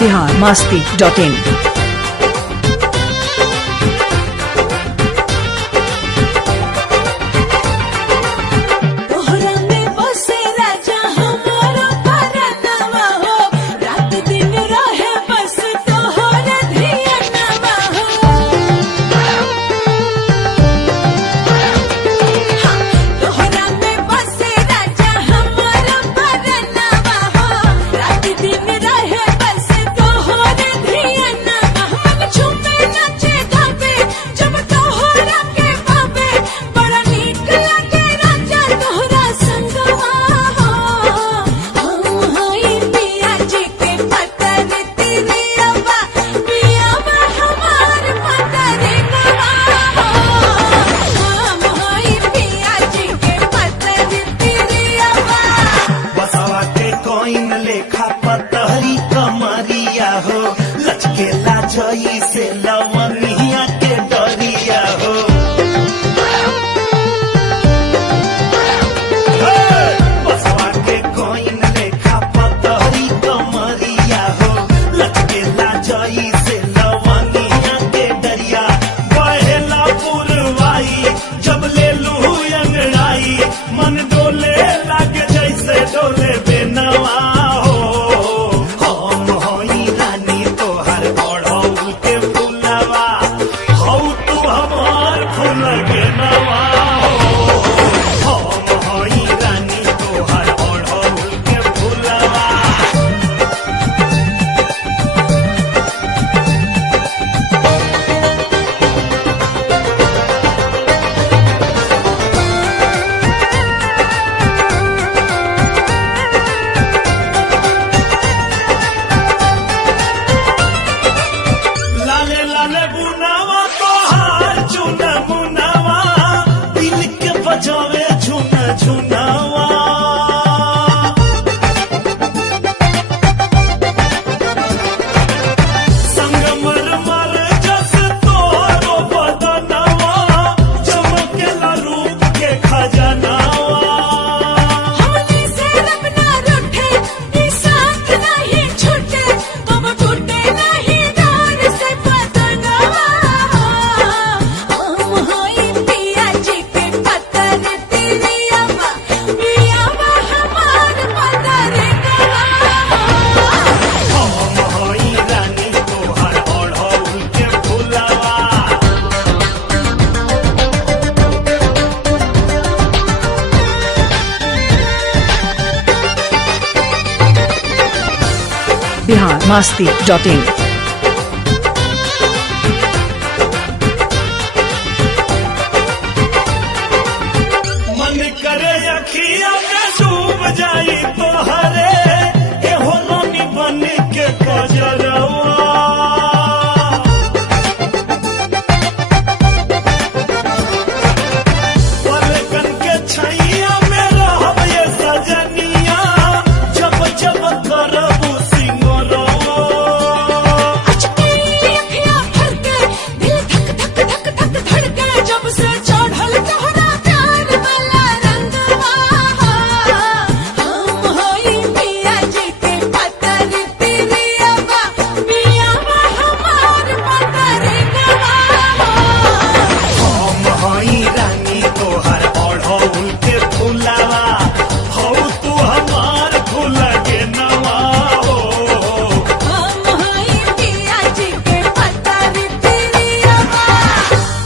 biharmasti.in। लेखा पतहरी कमरिया हो लचकेला जई से लवनिया के डरिया हो बसवा के कोइन लेखा पतहरी कमरिया हो लचकेला जई से लवनिया के डरिया बहेला पुरवाई जब ले लू अंगड़ाई मन डोले लागे जैसे डोले बेनवा बजावे झुना झुनावा संगमर मर जस तोरो बदनवा चमकेला रूप के खजनावा हमनी से रब ना रूठे ई साथ नहीं छूटे कब टूटे नहीं डार से बदनवा हम होई पिया जी के पतर तिरियावा पियावा हमार पतर गवा हम होई रानी तोहर ओढ़ौल के फुलवा biharmasti.in। मन करे अखिया में डूब जाई तोहरे एहो रानी बन के कजरवा